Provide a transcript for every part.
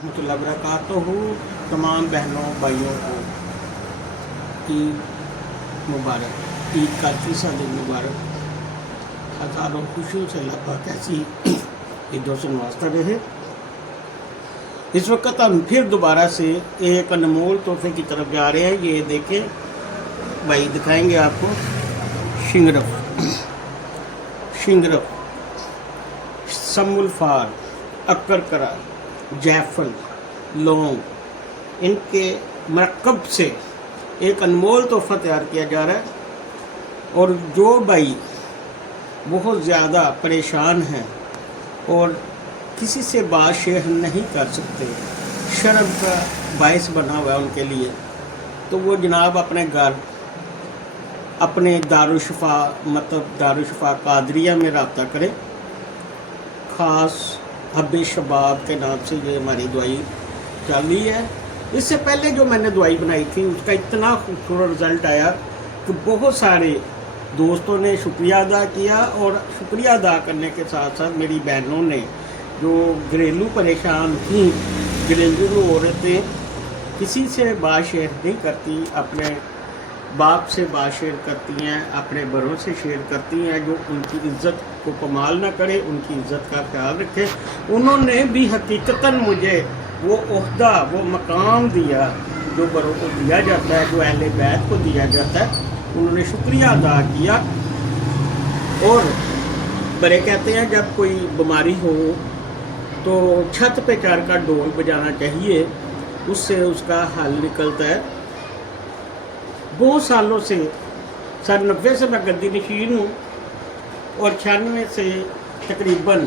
रहमतुल्लाहि व बरकातहू। तमाम बहनों भाइयों को ईद मुबारक। ईद का तीसरा दिन मुबारक। हज़ारों खुशियों से अल्लाह पाक ऐसी ईदों से नवाजता रहे। इस वक्त हम फिर दोबारा से एक अनमोल तोहफे की तरफ जा रहे हैं। ये देखें भाई, दिखाएंगे आपको। शिंगरफ, शिंगरफ, समुलफार, अक्करकरा, जायफल, लौंग, इनके मरकब से एक अनमोल तोहफा तैयार किया जा रहा है। और जो भाई बहुत ज़्यादा परेशान हैं और किसी से बात शेयर नहीं कर सकते, शर्म का बायस बना हुआ है उनके लिए, तो वो जनाब अपने घर, अपने दारुशफ़ा मतलब दारुशफ़ा कादरिया में रब्ता करें। ख़ास हब्बे शबाब के नाम से ये हमारी दवाई चल रही है। इससे पहले जो मैंने दवाई बनाई थी उसका इतना खूबसूरत रिज़ल्ट आया कि बहुत सारे दोस्तों ने शुक्रिया अदा किया। और शुक्रिया अदा करने के साथ साथ मेरी बहनों ने जो घरेलू परेशान थी, घरेलू औरतें किसी से बात शेयर नहीं करती, अपने बाप से बात शेयर करती हैं, अपने बड़ों से शेयर करती हैं, जो उनकी इज़्ज़त को कमाल ना करे, उनकी इज़्ज़त का ख्याल रखे। उन्होंने भी हकीकतन मुझे वो ओहदा, वो मकाम दिया जो बड़ों को दिया जाता है, जो अहले बैत को दिया जाता है। उन्होंने शुक्रिया अदा किया। और बड़े कहते हैं जब कोई बीमारी हो तो छत पे चढ़ कर ढोल बजाना चाहिए, उससे उसका हल निकलता है। बहुत सालों से, सन 90 से मैं गद्दी नशीन हूँ और 96 से तकरीबन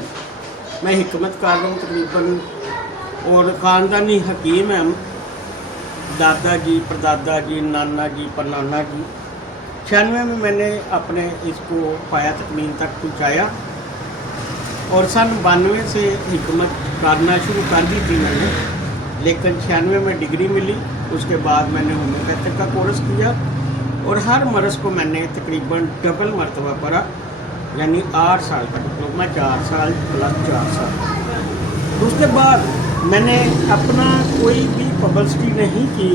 मैं हिकमत कर रहा हूँ तकरीबन। और ख़ानदानी हकीम हैं हम, दादा जी, परदादा जी, नाना जी, परनाना जी। 96 में मैंने अपने इसको पाया तकमील तक पहुँचाया और सन 92 से हिकमत करना शुरू कर दी थी मैंने, लेकिन 96 में डिग्री मिली। उसके बाद मैंने होम्योपैथिक का कोर्स किया और हर मर्ज़ को मैंने तकरीबन डबल मरतबा पढ़ा, यानी 8 साल का डिप्लोमा, 4 साल प्लस 4 साल। उसके बाद मैंने अपना कोई भी पब्लिसिटी नहीं की।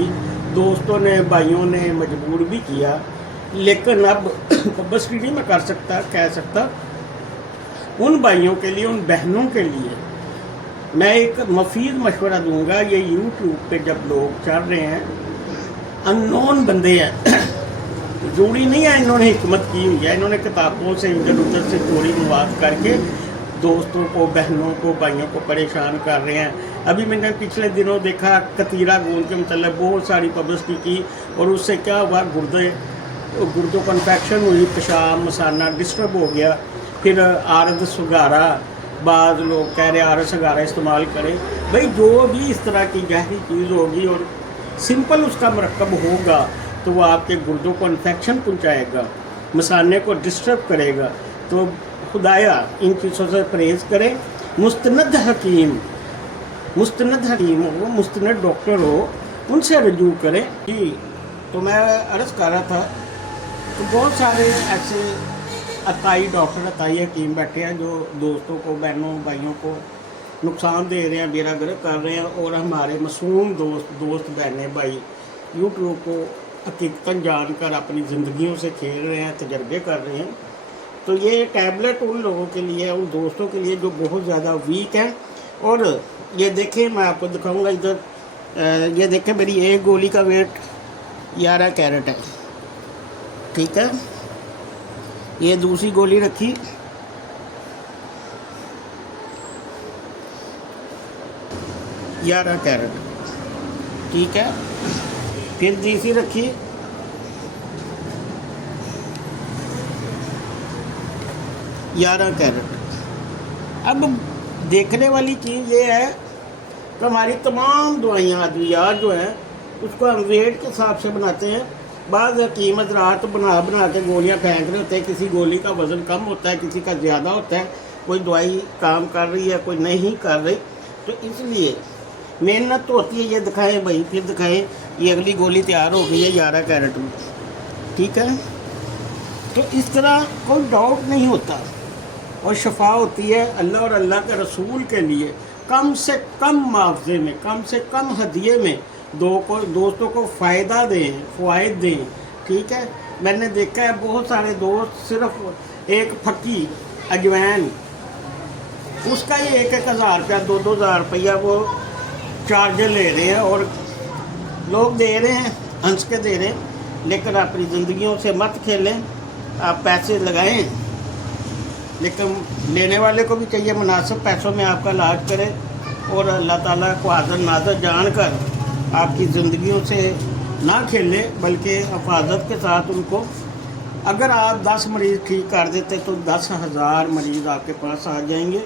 दोस्तों ने, भाइयों ने मजबूर भी किया, लेकिन अब पब्लिसिटी नहीं मैं कर सकता, कह सकता। उन भाइयों के लिए, उन बहनों के लिए मैं एक मफीद मशवरा दूंगा। ये यूट्यूब पे जब लोग चढ़ रहे हैं, अननोन बंदे हैं, जरूरी नहीं है इन्होंने हिकमत की हुई है, इन्होंने किताबों से इधर उधर से चोरी मवाद करके दोस्तों को, बहनों को, भाइयों को परेशान कर रहे हैं। अभी मैंने पिछले दिनों देखा कतीरा गूंद के मतलब बहुत सारी पब्लिसिटी की और उससे क्या हुआ, गुर्दों को इन्फेक्शन हुई, पेशाब मसाना डिस्टर्ब हो गया। फिर आरद सुगारा, बाद लोग कह रहे आरद सुगारा इस्तेमाल करें। भाई जो भी इस तरह की गहरी चीज़ होगी और सिंपल उसका मरकब होगा तो वो आपके गुर्दों को इन्फेक्शन पहुंचाएगा, मसाने को डिस्टर्ब करेगा। तो खुदाया इन चीज़ों से परहेज़ करें। मुस्तनद हकीम हो, मुस्तनद डॉक्टर हो, उनसे रजू करें जी। तो मैं अर्ज़ कर रहा था, तो बहुत सारे ऐसे अताई डॉक्टर, अताई हकीम बैठे हैं जो दोस्तों को, बहनों भाइयों को नुकसान दे रहे हैं, बेरा गर्क कर रहे हैं। और हमारे मासूम दोस्त बहनें भाई यूट्यूब को हकीकतन जानकर अपनी ज़िंदगियों से खेल रहे हैं, तजर्बे कर रहे हैं। तो ये टैबलेट उन लोगों के लिए, उन दोस्तों के लिए जो बहुत ज़्यादा वीक हैं। और ये देखें, मैं आपको दिखाऊंगा इधर, ये देखें मेरी एक गोली का वेट 11 कैरेट है, ठीक है। ये दूसरी गोली रखी, कैरेट, ठीक है। फिर तीसरी रखी, 11 कैरेट। अब देखने वाली चीज़ ये है कि हमारी तमाम दवाइयाँ, अद्वियात जो हैं, उसको हम वेट के हिसाब से बनाते हैं। बाद कीमत रात बना के गोलियां फेंक रहे होते हैं। किसी गोली का वज़न कम होता है, किसी का ज़्यादा होता है, कोई दवाई काम कर रही है, कोई नहीं कर रही। तो इसलिए मेहनत तो होती है। ये दिखाएं भाई, फिर दिखाएं, ये अगली गोली तैयार हो गई है 11 कैरेट में, ठीक है। तो इस तरह कोई डाउट नहीं होता और शफा होती है अल्लाह और अल्लाह के रसूल के लिए। कम से कम मुआवजे में, कम से कम हदिये में दोस्तों को फ़ायदा दें, फ़वाइद दें। ठीक है, मैंने देखा है बहुत सारे दोस्त सिर्फ एक फक्की अजवैन उसका ही 1-1 हज़ार रुपया 2-2 हज़ार रुपया वो चार्ज ले रहे हैं, और लोग दे रहे हैं, हंस के दे रहे हैं। लेकिन अपनी ज़िंदगियों से मत खेलें, आप पैसे लगाएं, लेकिन लेने वाले को भी चाहिए मुनासिब पैसों में आपका इलाज करे, और अल्लाह ताला को हाज़िर नाज़िर जान कर आपकी ज़िंदगियों से ना खेले, बल्कि हिफाजत के साथ उनको, अगर आप 10 मरीज़ ठीक कर देते तो 10,000 मरीज़ आपके पास आ जाएंगे।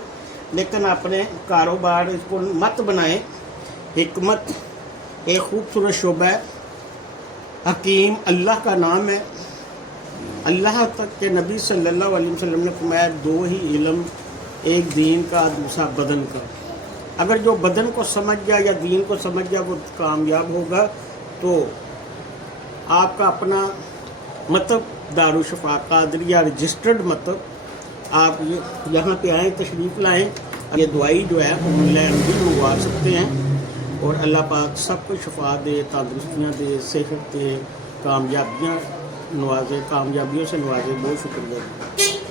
लेकिन अपने कारोबार इसको मत बनाएं। हिकमत एक खूबसूरत शोबा है, हकीम अल्लाह का नाम है। अल्लाह तक के नबी सल्लल्लाहु अलैहि वसल्लम ने फरमाया 2 ही इल्म, एक दीन का, दूसरा बदन का। अगर जो बदन को समझ गया या दीन को समझ गया वो कामयाब होगा। तो आपका अपना मतलब दारुशफ़ा कादरिया रजिस्टर्ड मतलब आप ये यहाँ पे आएँ, तशरीफ़ लाएँ। ये दवाई जो है ऑनलाइन भी मंगवा सकते हैं, और अल्लाह पाक सबको शफा दे, तंदुरुस्तियाँ दे, सेहत दे, कामयाबियाँ नवाजे, कामयाबियों से नवाजे। बहुत शुक्रिया।